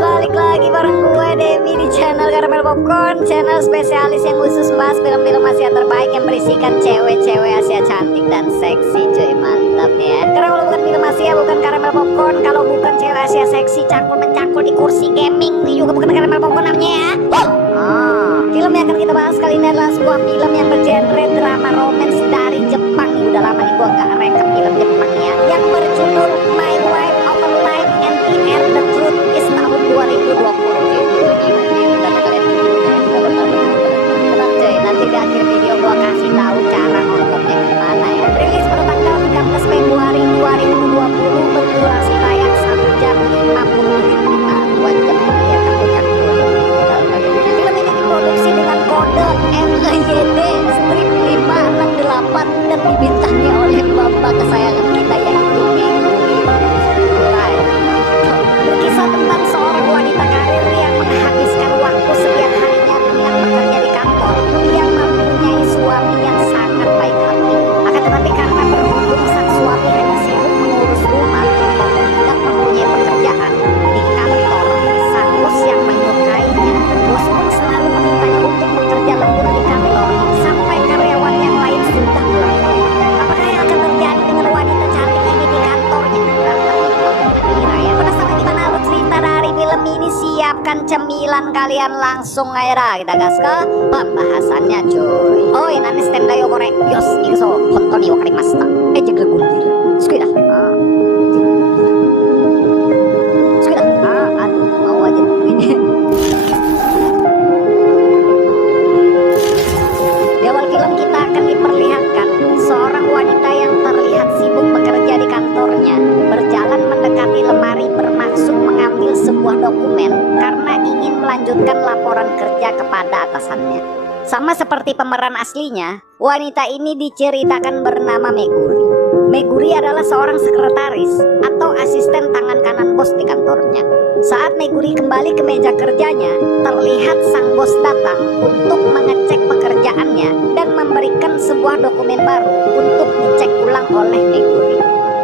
balik lagi bareng gue Demi di channel Caramel Popcorn, channel spesialis yang khusus bahas film-film Asia terbaik yang berisikan cewek-cewek Asia cantik dan seksi, cuy, mantap ya. Karena kalau bukan film Asia, bukan Caramel Popcorn. Kalau bukan cewek Asia seksi cangkul-mencangkul di kursi gaming, ini juga bukan Caramel Popcorn namanya ya. Film yang akan kita bahas kali ini adalah sebuah film yang bergenre drama romance dari Jepang. Nih udah lama nih gue gak rekam film Jepang ya, yang berjudul My Wife of a Life and the Air The Truth Is tahun 2020. Tenang cuy, nanti di akhir video gue kasih tahu cara nontonnya gimana ya. Rilis pada tanggal 13 Februari 2020, berdurasi tayang 1 jam 57 menit. Buat jam ini ya kamu cari dulu. Film ini diproduksi dengan kode MIYD strip 568 dan dibintangi oleh bapak kesayangan kita yaitu Megumi. Berkisah tentang seorang wanita karir yang menghabiskan waktu setiap harinya dengan bekerja di kantor yang mempunyai suami yang sangat baik hati. Akan tetapi karena berhubung sang suami hanya sibuk mengurus rumah dan tidak mempunyai pekerjaan di kantor, sang bos yang menyukainya, bos pun selalu memintanya untuk bekerja lembur di kantor sampai karyawan yang lain sudah mulai. Apakah yang akan terjadi dengan wanita cantik ini di kantornya? Penasaran gimana alur cerita dari film ini? Siapkan cemilan kalian, langsung aja kita gas ke pembahasannya cuy. Oi nani stand yo kore yos ikuso hontou ni wakarimashita. Jaga gundir sudah aduh mau aja ini. Di awal film kita akan diperlihatkan seorang wanita yang terlihat sibuk bekerja di kantornya berjalan mendekati lemari bermaksud mengambil sebuah dokumen karena ingin melanjutkan laporan kerja kepada atasannya. Sama seperti pemeran aslinya, wanita ini diceritakan bernama Meguri. Meguri adalah seorang sekretaris atau asisten tangan kanan bos di kantornya. Saat Meguri kembali ke meja kerjanya, terlihat sang bos datang untuk mengecek pekerjaannya dan memberikan sebuah dokumen baru untuk dicek ulang oleh Meguri.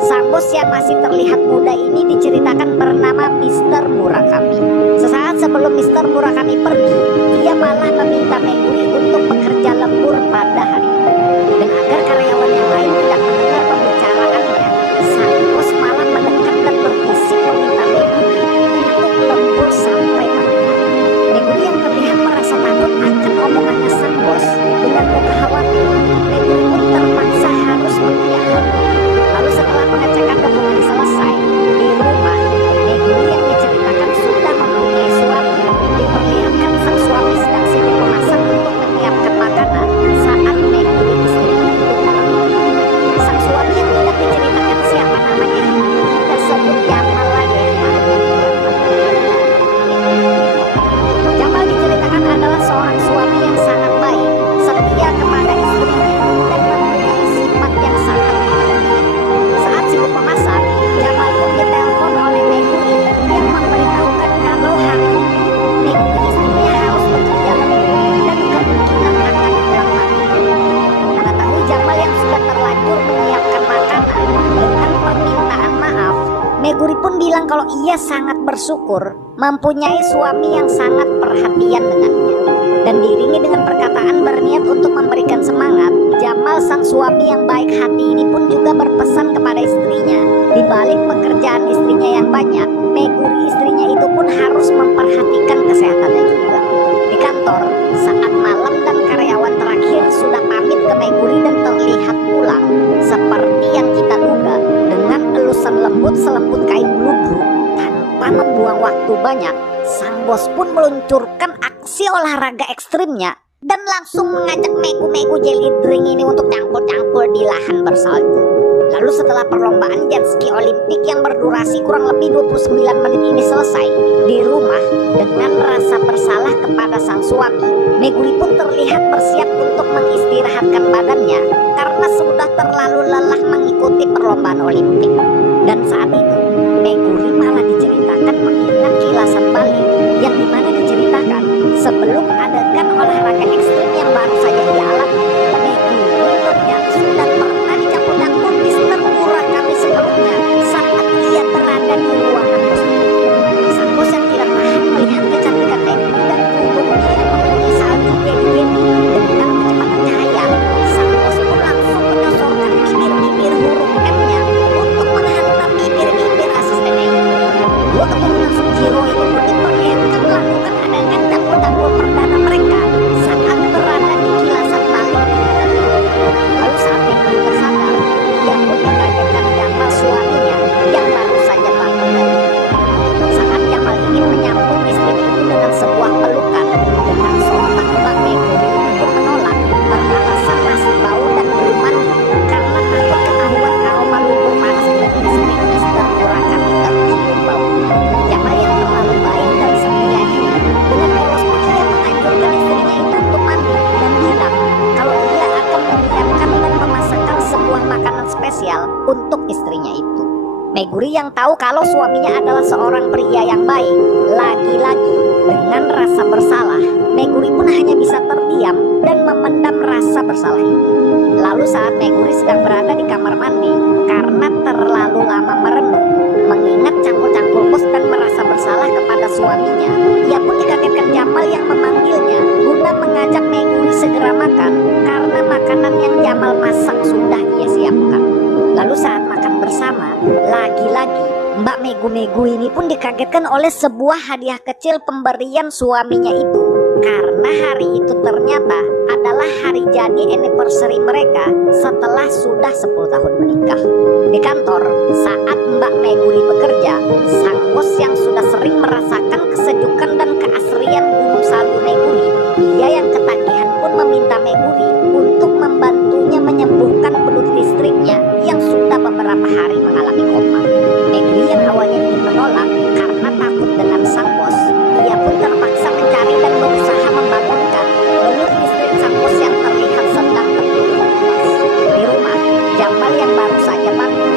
Sang bos yang masih terlihat muda ini diceritakan bernama Mr. Murakami. Sesaat sebelum Mr. Murakami pergi, dia malah meminta Meguri untuk bekerja lembur pada hari itu. Dan agar karyawan yang lain tidak mendengar pembicaraannya, sang bos malah mendekat dan berbisik meminta Meguri untuk lembur sampai pagi hari. Meguri yang terlihat merasa takut akan omongannya sang bos. Dengan muka khawatir, Meguri pun terpaksa harus mengiyakan. Lalu setelah pengecekan dokumen selesai, di rumah, Meguri yang diceritakan sudah mempunyai suami. Diperlihatkan sang suami sedang sibuk memasak untuk menyiapkan makanan saat Meguri istrinya itu pulang. Sang suami yang tidak diceritakan siapa namanya ini, kita sebut Jamal lagi. Jamal diceritakan adalah seorang suami yang sangat baik, setia kepada istrinya, dan mempunyai sifat yang sangat pengertian. Saat sibuk memasak, Jamal pun ditelepon oleh Meguri yang memberitahukan kalau hari ini Meguri istrinya harus bekerja lembur dan kemungkinan akan pulang mati. Mengetahui Jamal yang sudah terlanjur menyiapkan makanan dengan permintaan maaf, Meguri pun bilang kalau ia sangat bersyukur mempunyai suami yang sangat perhatian dengannya. Dan diiringi dengan perkataan berniat untuk memberikan semangat, Jamal sang suami yang baik hati ini pun juga berpesan kepada istrinya. Di balik pekerjaan istrinya yang banyak, Meguri istrinya itu pun harus memperhatikan kesehatannya juga. Di kantor, saat malam dan karyawan terakhir sudah pamit ke Meguri dan terlihat pulang, seperti yang kita duga, dengan elusan lembut selembut kain bluedruk, tanpa membuang waktu banyak, sang bos pun meluncurkan aksi olahraga ekstrimnya dan langsung mengajak Megu jelly drink ini untuk campur-campur di lahan bersalju. Lalu setelah perlombaan jet ski olimpik yang berdurasi kurang lebih 29 menit ini selesai, di rumah dengan rasa bersalah kepada sang suami, Meguri pun terlihat bersiap untuk mengistirahatkan badannya karena sudah terlalu lelah mengikuti perlombaan olimpik. Dan saat itu, Meguri malah diceritakan mengingat kilasan balik yang dimana diceritakan sebelum adegan olahraga ekstrim yang baru saja ia alami, Meguri ternyata sudah pernah dicampur-campur Mr. Murakami sebelumnya saat ia berada di ruangan bos. Sang bos yang tidak tahan Tanjiro ini pun diperlihatkan melakukan adegan campur-campur perdana mereka saat berada di kilasan paling di badan itu. Lalu saat Megumi tersadar, ia pun dikagetkan Jamal suaminya yang baru saja bangun dari tidur. Saat Jamal ingin menyambut istrinya itu dengan sebuah pelukan, dengan sontak Mbak Megumi pun menolak beralasan masih bau dan belum mandi karena takut ketahuan aroma lumpur panas dari istri Mister Murakami tercium bau. Jamal yang terlalu baik dan setia ini dengan polosnya ia menganjurkan istrinya itu untuk mandi dan bilang kalau ia akan menyiapkan dan memasakkan sebuah makanan spesial untuk istrinya itu. Meguri yang tahu kalau suaminya adalah seorang pria yang baik, lagi-lagi dengan rasa bersalah, Meguri pun hanya bisa terdiam dan memendam rasa bersalah itu. Lalu saat Meguri sedang berada di kamar mandi karena terlalu lama merenung, mengingat cangkul-cangkul bos dan merasa bersalah kepada suaminya, ia pun dikagetkan Jamal yang memanggilnya guna mengajak Meguri segera makan karena makanan yang Jamal masak sudah ia siapkan. Lalu saat makan bersama, lagi-lagi Mbak Megu-Megu ini pun dikagetkan oleh sebuah hadiah kecil pemberian suaminya itu. Karena hari itu ternyata adalah hari jadi anniversary mereka setelah sudah 10 tahun menikah. Di kantor, saat Mbak Meguri bekerja, sang bos yang sudah sering merasakan kesejukan dan keasrian gunung salju Meguri, dia yang ketagihan pun meminta Meguri untuk membantunya menyembuhkan belut listriknya yang sudah beberapa hari mengalami koma. Meguri yang awalnya ingin menolak karena takut dengan sang bos, ia pun terpaksa mencari dan berusaha membangunkan belut listrik sang bos yang terlihat sedang tertidur pulas. Di rumah, Jamal yang baru saja bangun,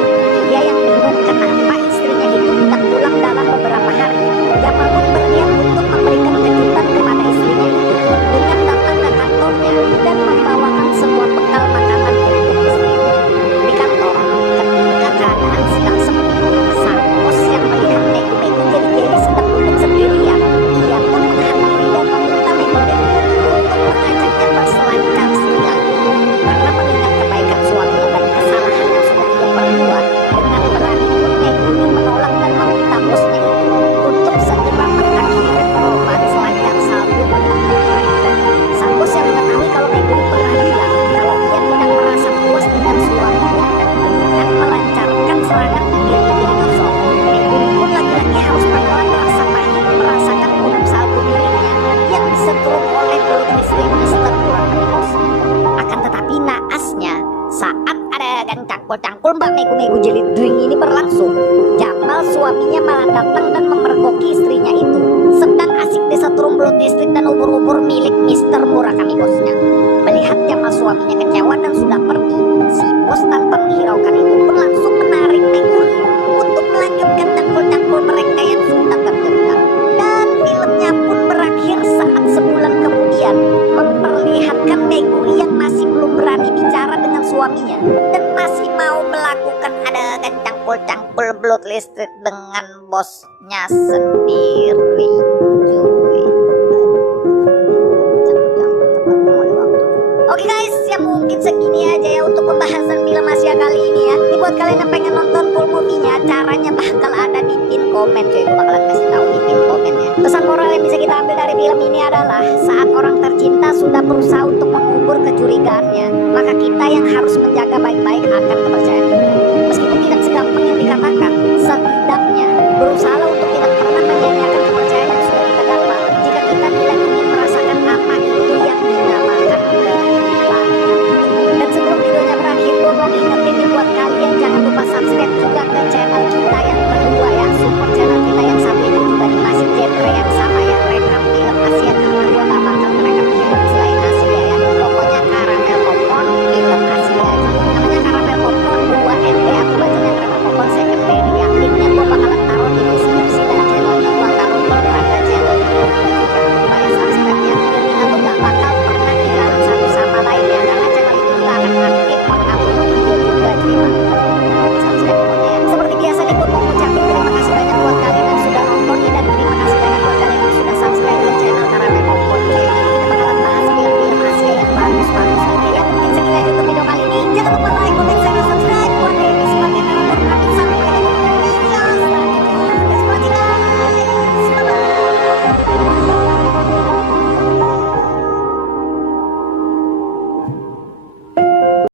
dia yang bingung kenapa istrinya itu tidak pulang dalam beberapa hari. Jamal pun berniat untuk memberikan kejutan kepada istrinya itu dengan datang ke kantornya dan membawakan sebuah bekal makanan untuk istrinya. Di kantor, ketika keadaan sedang sepi, sang bos yang melihat Megu-Megu jadi sedang duduk sendirian, ia pun menahan diri dan meminta Megu-Megu untuk mengajaknya berselancar lagi. Karena mengingat kebaikan suaminya dan kesalahan yang sudah ia perbuat, dengan berani pun Megumi menolak dan meminta bosnya itu untuk segera mengakhiri perlombaan selancar salju menuju mereka. Sang bos yang mengetahui kalau Megumi pernah bilang kalau ia tidak merasa puas dengan suaminya dan dengan melancarkan serangan bibir-bibir kosong, Megumi pun lagi-lagi harus menelan rasa pahit merasakan gunung salju miliknya yang disetrum oleh belut listrik Mister Murakami. Akan tetapi naasnya, saat adegan cangkul-cangkul Mbak Megu-Megu jeli drink ini berlangsung, Jamal suaminya malah datang dan memergoki istrinya itu sedang asik disetrum belut listrik dan ubur-ubur milik Mister Murakami bosnya. Melihat Jamal suaminya kecewa dan sudah pergi, si bos tanpa menghiraukan itu pun langsung menarik Meguri untuk melanjutkan cangkul-cangkul mereka yang sudah terjebak. Dan filmnya pun berakhir saat sebulan kemudian memperlihatkan Meguri yang masih belum berani bicara dengan suaminya dan masih mau melakukan adegan cangkul-cangkul belut listrik dengan bosnya sendiri. Oke guys, ya mungkin segini aja ya untuk pembahasan film Asia kali ini ya. Ini buat kalian yang pengen nonton full movie-nya, caranya bakal ada di pin komen cuy. Gue bakalan kasih tahu di pin komen ya. Pesan moral yang bisa kita ambil dari film ini adalah saat orang tercinta sudah berusaha untuk mengubur kecurigaannya, maka kita yang harus menjaga baik-baik akan kepercayaan itu. Meskipun tidak segampang yang dikatakan, setidaknya berusahalah untuk